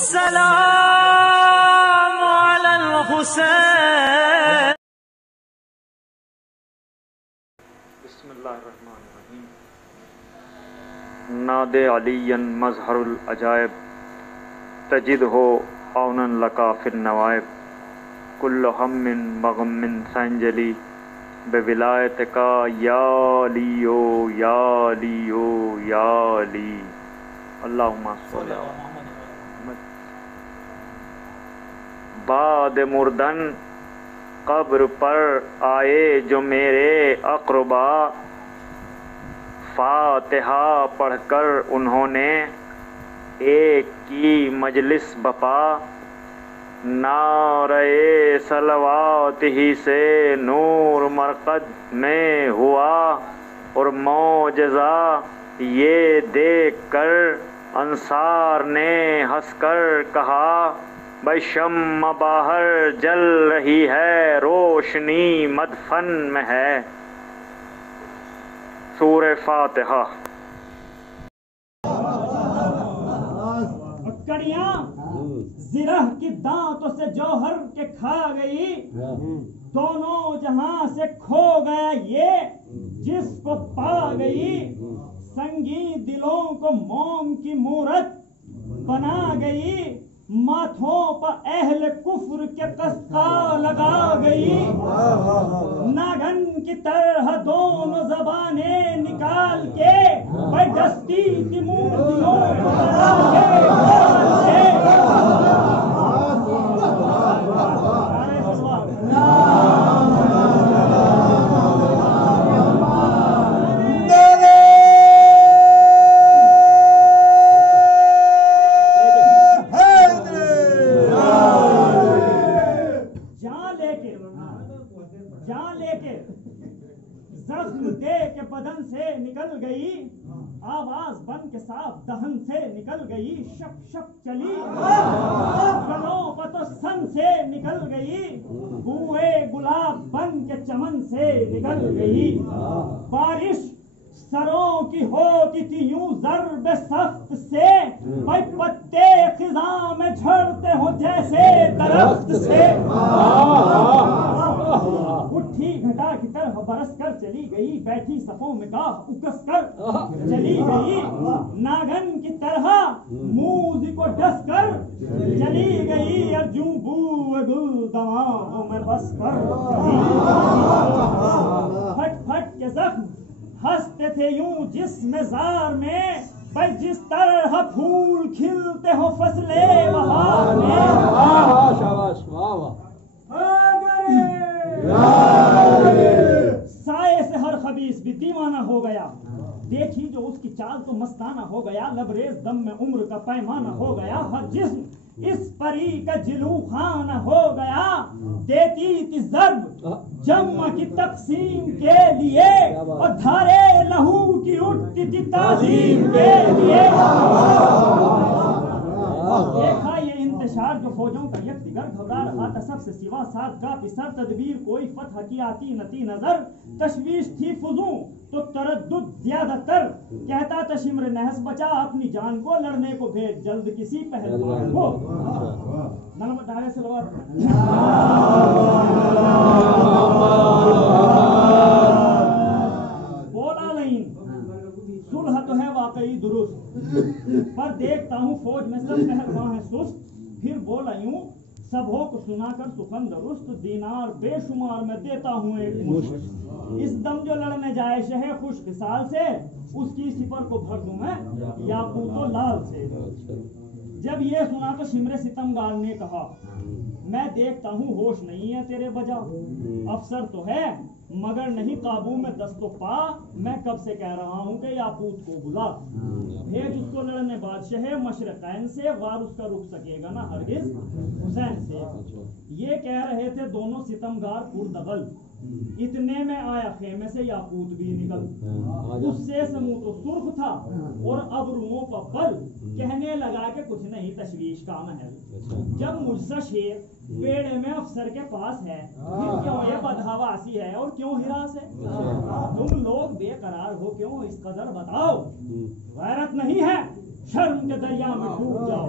السلام على الحسين. بسم اللہ الرحمن الرحیم. ناد علی مظہر العجائب تجد ہو عونا لکا فی النوائب کل ہم مغم سنجلی بولایت کا یا لیو یا لیو یا لی. اللہم صلی علی محمد. بعد مردن قبر پر آئے جو میرے اقربا، فاتحہ پڑھ کر انہوں نے ایک کی مجلس بپا. نعرہ صلوات ہی سے نور مرقد میں ہوا، اور معجزہ یہ دیکھ کر انصار نے ہنس کر کہا، بھائی شمع باہر جل رہی ہے، روشنی مدفن میں ہے. سورہ فاتحہ. کڑیاں زرہ کی دانتوں سے جوہر کے کھا گئی، دونوں جہاں سے کھو گیا یہ جس کو پا گئی. سنگین دلوں کو موم کی مورت بنا گئی، ماتھوں پر اہل کفر کے قسطا لگا گئی. ناگن کی طرح دونوں زبانیں نکال کے دستی کی مورتیوں کو بنا کے بدن سے نکل گئی، آواز بن کے صاف دہن سے نکل گئی. شپ شپ چلی گلوں پر تو سن سے نکل گئی، بوئے گلاب بن کے چمن سے نکل گئی. بارش سروں کی ہوتی تھی یوں ضرب سخت سے، بھائی پتے خزاں میں جھڑتے ہو جیسے درخت سے. اٹھی گھٹا کی طرح برس کر چلی گئی، بیٹھی صفوں میں گاہ اکس کر چلی گئی. ناگن کی طرح موز کو ڈس کر چلی گئی، ارجوں بوئے گل دماغوں میں بس کر. پھٹ پھٹ کے زخم ہنستے تھے یوں جسم زار میں، بھائی جس طرح پھول کھلتے ہو فصل بہار میں. سائے سے ہر خبیث بھی دیوانہ ہو گیا، دیکھی جو اس کی چال تو مستانہ ہو گیا. لبریز دم میں عمر کا پیمانہ ہو گیا، ہر جسم اس پری کا جلو خانہ ہو گیا. دیتی تھی ضرب جمع کی تقسیم کے لیے، اور دھارے لہو کی اٹھتی تھی تعظیم کے لیے. دیکھا یہ انتشار جو فوجوں کا یک دیگر گھبرا رہا تھا سب سے سوا، ساتھ کا پسر تدبیر کوئی فتح کی آتی نتی نظر. تشویش تھی فضوں تو تردد زیادہ تر، کہتا تھا شمر نحس بچا اپنی جان کو، لڑنے کو بھیج جلد کسی پہلوان کو. بولا لین صلح تو ہے واقعی درست، پر دیکھتا ہوں فوج میں سب پہلوان ہیں سست. پھر بولا یوں سبھوں کو سنا کر سخن درست، دینار بے شمار میں دیتا ہوں ایک مشت. اس دم جو لڑنے جائے شہ خوش خصال سے، اس کی سپر کو بھر دوں میں یاقوت و لال سے. جب یہ سنا تو شمر ستمگار نے کہا، میں دیکھتا ہوں ہوش نہیں ہے تیرے بجا. افسر تو ہے مگر نہیں قابو میں دست و پا، میں کب سے کہہ رہا ہوں کہ یاقوت کو بلا. بھیج اس کو لڑنے بادشاہ مشرقین سے، وار اس کا رک سکے گا نہ ہرگز حسین سے. یہ کہہ رہے تھے دونوں ستمگار پردغل، اتنے میں آیا خیمے سے یاقوت بھی نکل. غصے سے منہ تو سرخ تھا اور ابروؤں پر بل، کہنے لگا کہ کچھ نہیں تشویش کا محل. جب مجھ سے شیر بیڑے میں افسر کے پاس ہے، پھر کیوں یہ بدحواسی ہے اور کیوں ہراس ہے؟ تم لوگ بے قرار ہو کیوں اس قدر بتاؤ؟ غیرت نہیں ہے شرم کے دریا میں ڈوب جاؤ.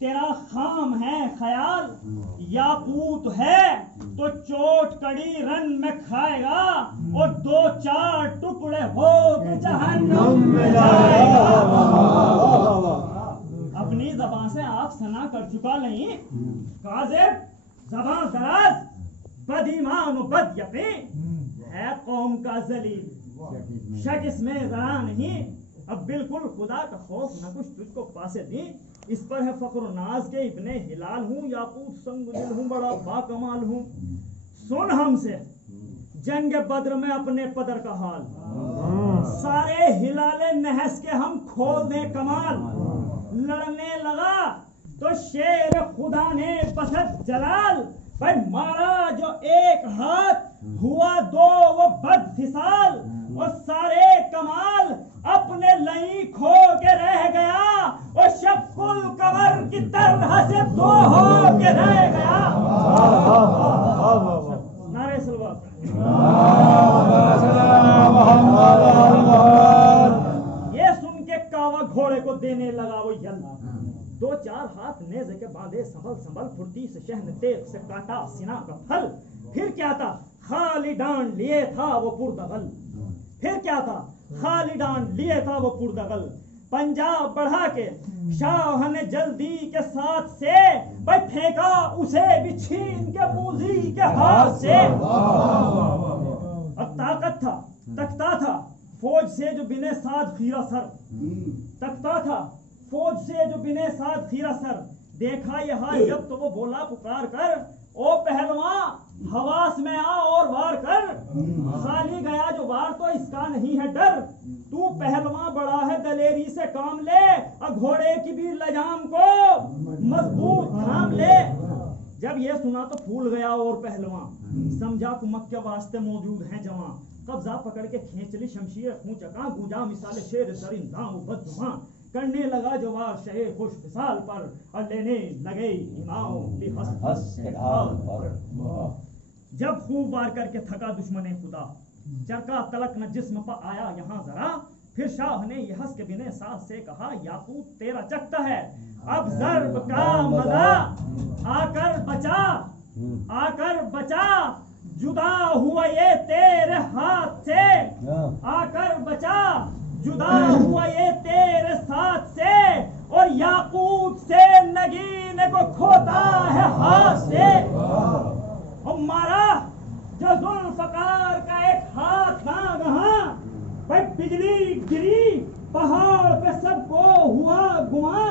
تیرا خام ہے خیال، یاقوت ہے تو چوٹ کڑی رن میں کھائے گا اور 2-4 ٹکڑے ہو کے جہنم میں جائے گا۔ اپنی زبان سے آپ سنا کر چکا نہیں، کاذب، زبان دراز، بد ایمان و بد یقین ہے قوم کا ذلیل، شک اس میں ذرا نہیں، اب بالکل خدا کا خوف نہ کچھ تجھ کو پاسے دی، اس پر ہے فخر و ناز کے ابن ہلال ہوں، یاقوت سنگ دل ہوں، بڑا با کمال ہوں۔ سن ہم سے جنگ بدر میں اپنے پدر کا حال، سارے ہلال نحس کے ہم کھول دیں کمال، لڑنے لگا تو شیر خدا نے بسط جلال، بھائی مارا جو ایک ہاتھ ہوا 2 وہ بد فصال، اور سارے کمال اپنے لئی کھو کے رہ گیا، اور شق القمر کی طرح سے 2 ہو کے رہ گیا۔ نعرہ صلوات۔ یہ سن کے کاوا گھوڑے کو دینے لگا وہ یل، 2-4 ہاتھ نیزے کے باندھے سنبھل پھرتی سے شہن تیغ سے کاٹا سنا کا پھل، پھر کیا تھا خالی ڈانڈ لیے تھا وہ پردغل، پھر کیا تھا خالی ڈانڈ لیے تھا وہ پردغل، پنجا بڑھا کے شاہ نے جلدی کے ساتھ سے بھائی پھینکا اسے بھی چھین کے موذی کے ہاتھ سے، اب طاقت تھا تکتا تھا فوج سے جو بنے ساتھ خیرہ سر، تکتا تھا فوج سے جو بنے ساتھ خیرہ سر، دیکھا یہ حال جب تو وہ بولا پکار کر، او پہلواں حواس میں آ اور وار کر، خالی گیا جو وار تو اس کا نہیں ہے ڈر، تو پہلواں بڑا ہے دلیری سے کام لے، اور گھوڑے کی بھی لجام کو مضبوط تھام لے۔ جب یہ سنا تو پھول گیا اور پہلواں، سمجھا کمک کے واسطے موجود ہیں جوان، قبضہ پکڑ کے کھینچ لی شمشیر خون چکا، گونجا مثال شیر سرنداں و بدگماں، کرنے لگا جوار شہ خوش فصال پر، اور لینے لگے اماؤں بھی ہس کے ڈھال پر۔ جب خوب وار کر کے تھکا دشمن خدا، چرکا تلک نہ جسم پہ آیا یہاں ذرا، پھر شاہ نے یہ ہنس کے بنے ساز سے کہا، یاقوت تیرا چکتا ہے اب ضرب کا مزہ، آ کر بچا جدا ہوا یہ تیرے ہاتھ سے، آ کر بچا جدا ہوا یہ تیرے ساتھ سے، اور یاقوت سے نگین کو کھوتا ہے ہاتھ سے، اور مارا جو ذوالفقار کا ایک ہاتھ ناگہاں، بھائی بجلی گری پہاڑ پہ سب کو ہوا گواں،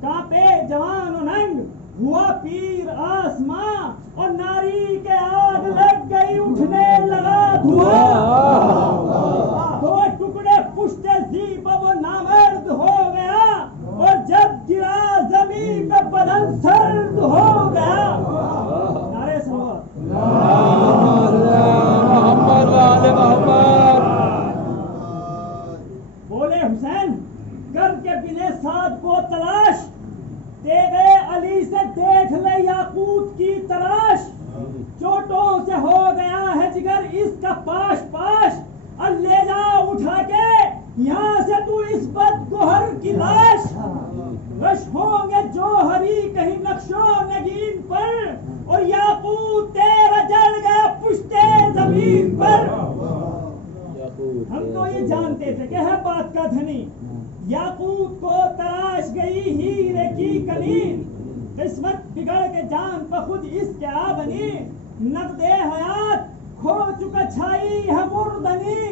کانپے جوان و ننگ ہوا پیر آسماں، اور ناری کے آگ لگ گئی اٹھنے لگا دھواں، 2 ٹکڑے پشت زیب وہ نامرد ہو گیا، اور جب گرا زمین پہ بدن سرد ہو گیا۔ نعرہ صلوات۔ بولے حسین کر کے بنے ساتھ کو تلاش، تیرے علی سے دیکھ لے یاقوت کی تراش، چوٹوں سے ہو گیا ہے جگر اس کا پاش پاش، اور لے جا اٹھا کے یہاں سے تو اس بد گوہر کی لاش، رش ہوں گے جوہری کہیں نقش و نگین پر، اور یاقوت تیرا جل گیا پشتے زمین پر۔ ہم تو یہ جانتے تھے کہ ہے بات کا دھنی، یاقوت کو تراش گئی ہیرے کی کنی، قسمت بگڑ کے جان پہ خود اس کے آ بنی، نقد حیات کھو چکا چھائی ہے مردنی،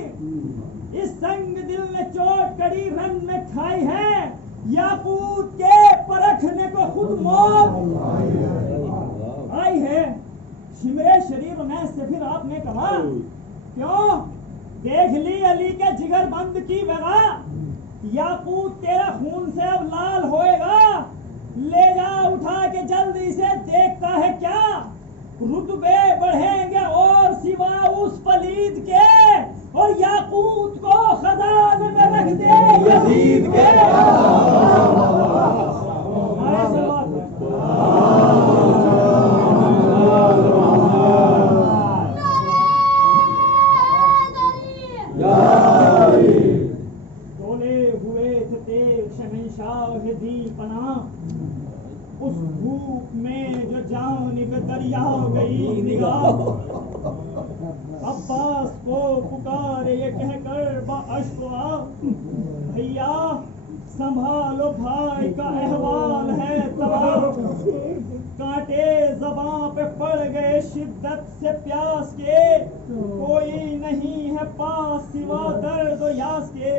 اس سنگ دل نے چوٹ کڑی رن میں کھائی ہے، یاقوت کے پرکھنے کو خود موت آئی ہے۔ شمرے شریر میں سے پھر آپ نے کہا، کیوں دیکھ لی علی کے جگر بند کی وغا، یاقوت تیرا خون سے اب لال ہوئے گا، لے جا اٹھا کے جلدی سے دیکھتا ہے کیا، رتبے بڑھیں گے اور سوا اس پلید کے، اور یاقوت کو خزانے میں رکھ دے یزید کے۔ اس دھوپ میں جو جانب دریا گئی نگاہ، عباس کو پکارے یہ کہہ کر با اشک و آہ، بھیا سنبھالو بھائی کا احوال ہے تباہ، کانٹے زباں پہ پڑ گئے شدت سے پیاس کے، کوئی نہیں ہے پاس سوا درد و یاس کے،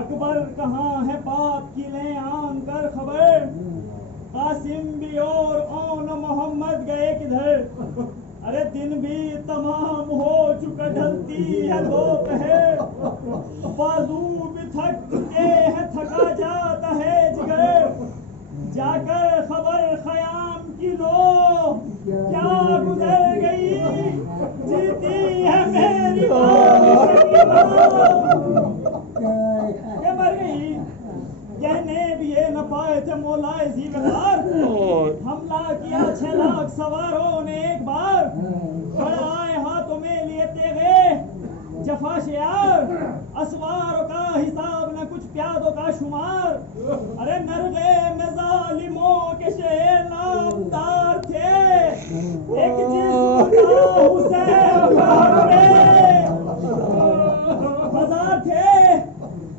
اکبر کہاں ہے باپ کی لیں آن کر خبر، قاسم بھی اور اون محمد گئے کدھر، ارے دن بھی تمام ہو چکا ڈھلتی ہے دوپہر، بازو بھی تھک چکے ہیں تھکا جاتا ہے جگر، جا کر خبر خیام کی لو کیا گزر گئی، جیتی ہے میری یہ مر گئی، کہنے بھی یہ نہ پائے تھے مولا زیبدار، حملہ کیا 6 لاکھ سواروں نے ایک بار، بڑا آئے ہاتھوں میں لیے تیغے جفا شیار، اسواروں کا حساب نہ کچھ پیادوں کا شمار، ارے نرغے میں ظالموں کے شہر نامدار تھے، ایک جسم کا حسین بازار تھے،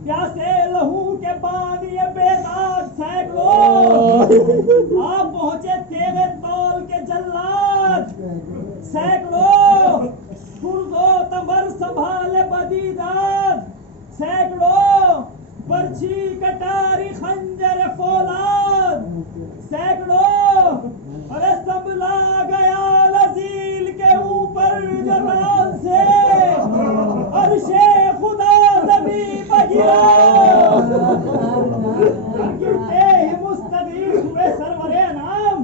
پیاسے لہو کے بانی بیداد سینکڑوں، آپ پہنچے تیغے تول کے جلاد سینکڑوں، گرز و تمر سنبھالے بدیداد سینکڑوں، برچھی کٹاری خنجر فولاد سینکڑوں، ارے سنبھلا گیا لذیل کے اوپر جرال سے، عرش خدا زمین بگیرا، گرتے ہی مستغیث ہوئے سرور نام،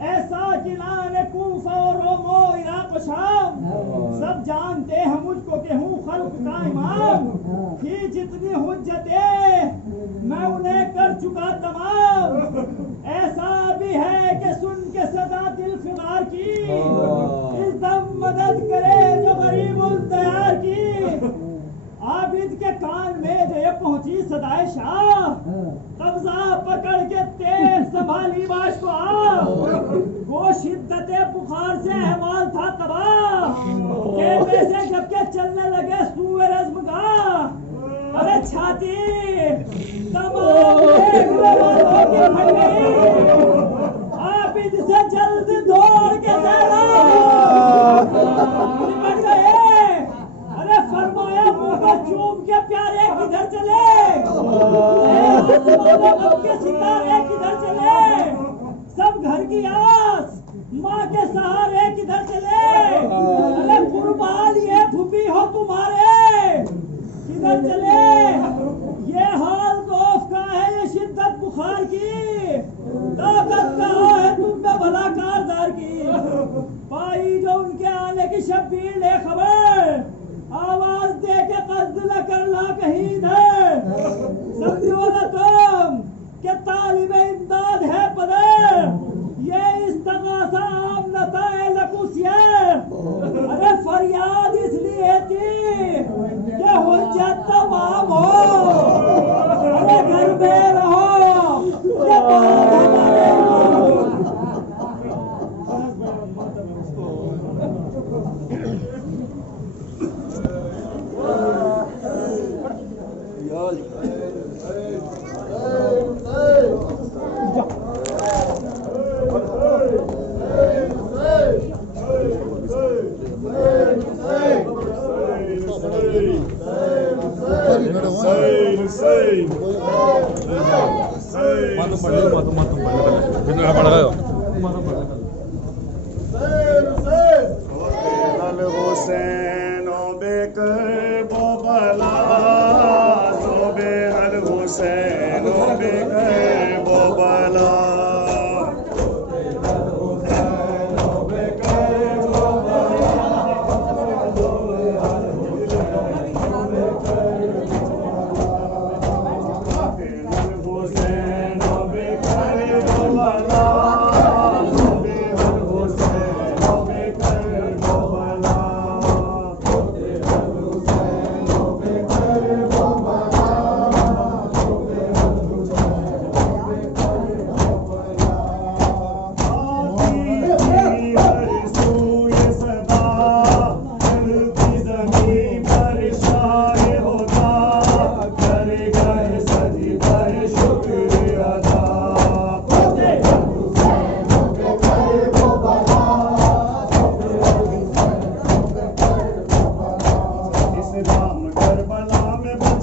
ایسا جنان کوفہ اور روم و عراق و شام، سب جانتے ہیں مجھ کو کہ ہوں خلق کا امام، تھی جتنی حجتیں میں انہیں کر چکا تمام، ایسا بھی ہے کہ سن کے صدا دل فغار کی، اس دم مدد کرے جو غریب الدیار کی، عابد کے کان میں جو یہ پہنچی صدائے شاہ، قبضہ پکڑ کے تیز سنبھالی باش کو آ، وہ شدت بخار سے احوال تھا تباہ، کیلے سے جب کہ چلنے لگے سوئے رزم گاہ، ارے چھاتی تمام دیکھنے والوں کی پھٹ گئی، عابد سے جلد دوڑ کے نمٹ گئے، ارے فرمایا موقع چوم کے پیارے کدھر چلے، غم کے ستارے کدھر چلے، سب گھر کی آس ماں کے سہارے کدھر چلے، ارے قربان یہ پھوپھی ہو تمہارے کدھر چلے، یہ حال خوف کا ہے یہ شدت بخار کی، طاقت کہاں ہے تم میں بھلا کاردار کی، پائی جو ان کے آنے کی شبیر لے خبر، آواز دے کے قصد نہ کرنا کہیں ادھر، سمجھو نہ تم کہ طالب امداد ہے بدر، یہ استغاثہ عام نتائے لکوسیر، ارے فریاد اس لیے تھی کہ حجت تمام ہو، ارے گھر میں رہو کہ بعد ہمارے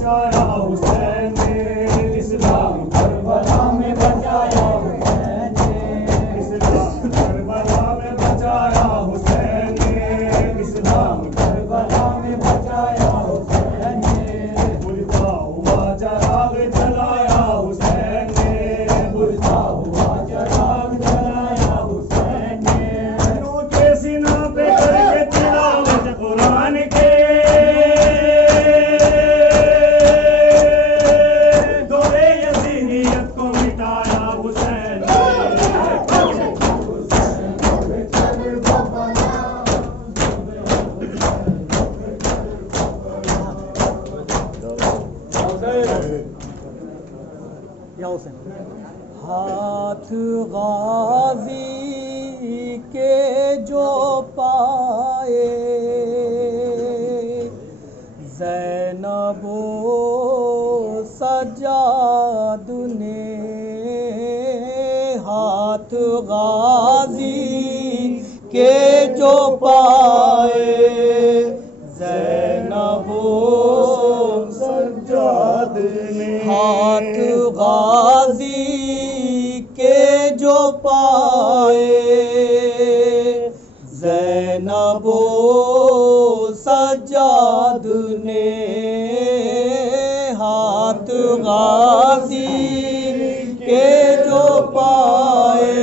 بچایا حسین نے، اسلام کربلا میں بچایا حسین نے، اسلام کربلا میں بچایا حسین نے، اسلام کربلا میں بچایا حسین نے، بجھتا ہوا چراغ جلایا حسین نے، بجھتا ہوا چراغ جلایا حسین نے، ان کے سینہ پہ کر کے تلاوت قرآن کے، دورے یزیدیت کو مٹایا حسین نے، ہاتھ غازی کے جو پائے زینب و سجاد نے، ہاتھ غازی کے جو پائے زینب و سجاد نے، ہاتھ غازی کے جو پائے زینب و سجاد نے، ہاتھ غازی کے جو پائے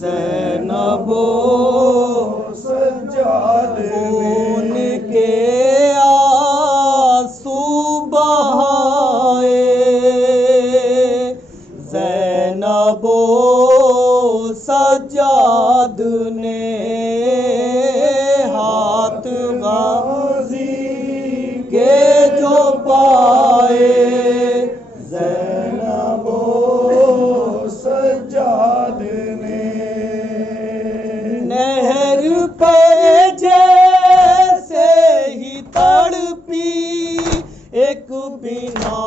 زینب و سجاد خون کے آنسو بہائے زینب و سجاد نے، ہاتھ غازی کے جو پائے زینب و سجاد نے، نہر پہ جیسے ہی تڑپی ایک بنا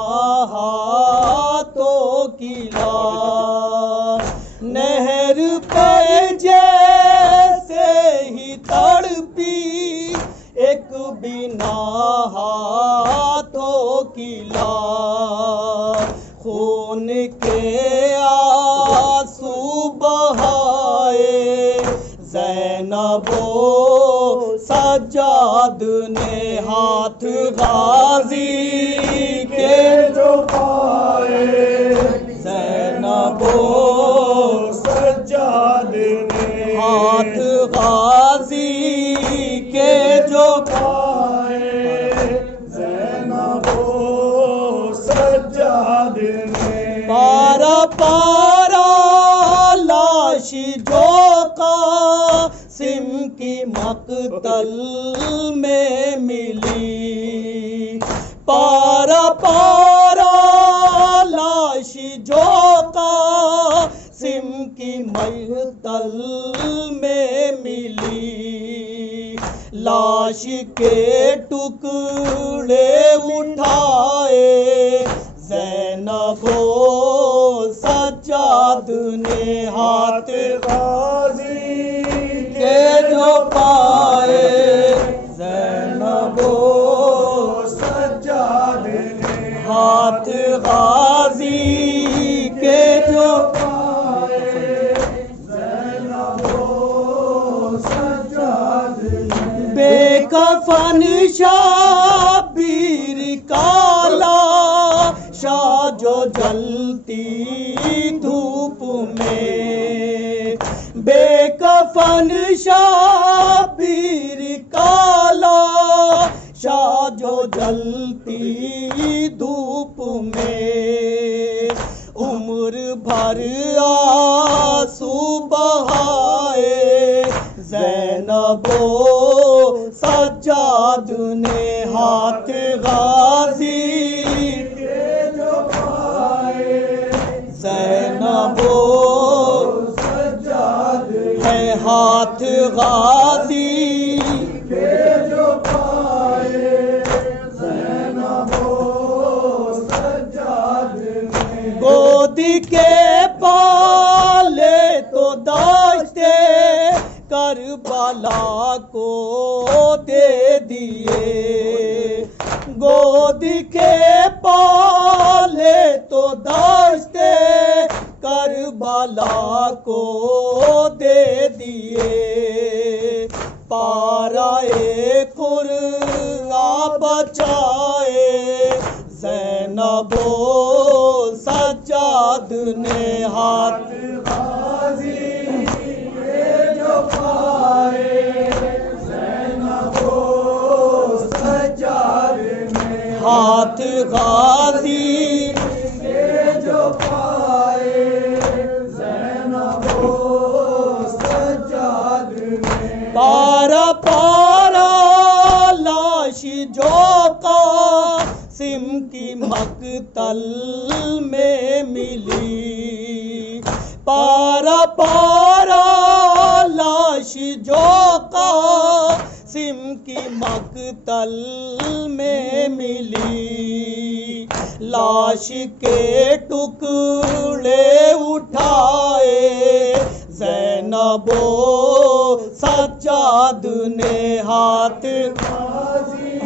ہاتھوں کی لاش، نہر پہ جیسے ہی تڑپی ایک بنا ہاتھوں کی لاش، خون کے آنسو بہائے زینب و سجاد نے، ہاتھ غازی کے جو پائے زینب و سجاد نے، ہاتھ غازی کے جو پائے زینب و سجاد نے، پارا پارا لاش جو قاسم کی مقتل میں ملی، پارا پارا لاش جو قاسم کی مقتل میں ملی، لاش کے ٹکڑے اٹھائے زینب و سجاد نے، ہاتھ غازی کے جو پائے زینب و سجاد نے، ہاتھ غازی کے جو پائے زینب و سجاد نے، بے کفن شبیر کالا شاہ جو جلتی دھوپ میں، بے کفن شبیر کالا شاہ جو جلتی دھوپ میں، عمر بھر آنسو بہائے زینب و سجاد نے، ہاتھ غازی کے جو پائے زینب و سجاد ہے، ہاتھ غازی کے جو پائے زینب و سجاد نے، گود کے پالے تو داشتے کربلا کو دے دیے، گود کے پالے تو داشتے کربلا کو دے دیے، پارائے قرآن بچائے زینب و سجاد نے ہاتھ غازی کے جو پائے، زینب و سجاد نے ہاتھ غازی کے جو پائے، زینب و سجاد نے پارا پارا لاش جو قاسم کی مقتل میں ملی، پارا پارا لاش جو قاسم کی مقتل میں ملی، لاش کے ٹکڑے اٹھائے زینب و سجاد نے ہاتھ غازی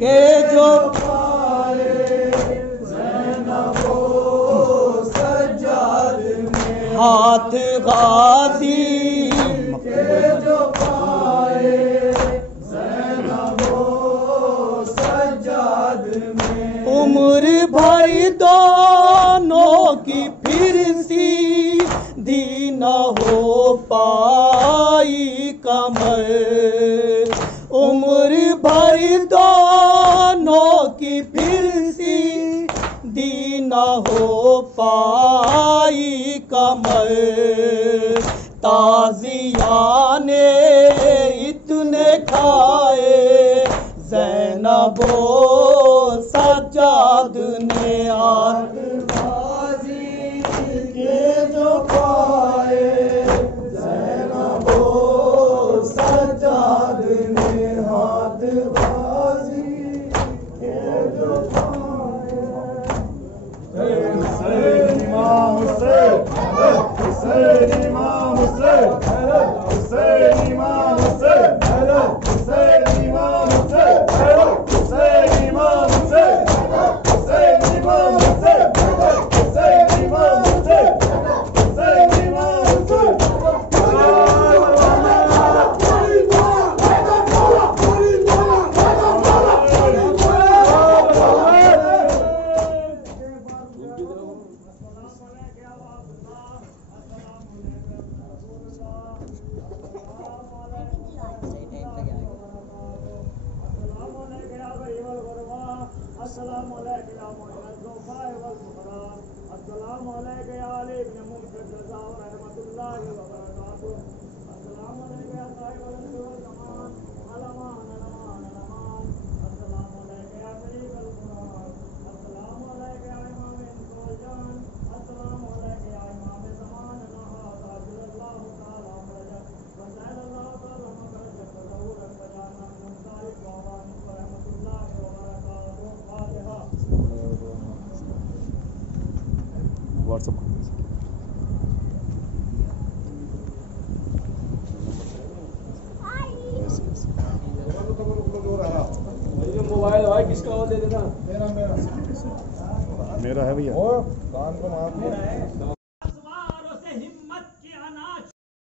کے جو پائے، زینب و سجاد نے ہاتھ غازی کے جو پائے، زینب و سجاد میں عمر بھر دونوں کی پھر سیدھی نہ ہو پائی کمر، عمر بھر دونوں کی پھر سیدھی نہ ہو پائی کمر، تازیہ نے اتنے کھائے زینب و سجاد نے ہاتھ غازی کے جو پائے، زینب و سجاد نے ہاتھ غازی کے جو پائے، حسین امام حسین، حسین امام حسین، حسین امام حسین، حسین امام حسین، حسین امام حسین، حسین امام حسین، حسین امام حسین، حسین امام حسین۔ السلام علیکم یا معین الضعفاء والفقراء، السلام علیکم یا علی ابن منصف رضا ورحمۃ اللہ وبرکاتہ، السلام علیکم یا صاحب العصر والزمان، علمان علمان علمان، السلام علیکم یا قریب القرآن، السلام علیکم یا امام انس والجان، السلام علیکم یا امام زماننا هذا عجل اللہ تعالی فرجک وسائل اللہ تعالی مخرجک وظہورک وجعلنا من انصار الصحابہ ورحمۃ اللہ وبرکاتہ۔ واٹس ایپ موبائل ہے کس کا دے دینا؟ میرا ہے بھیا۔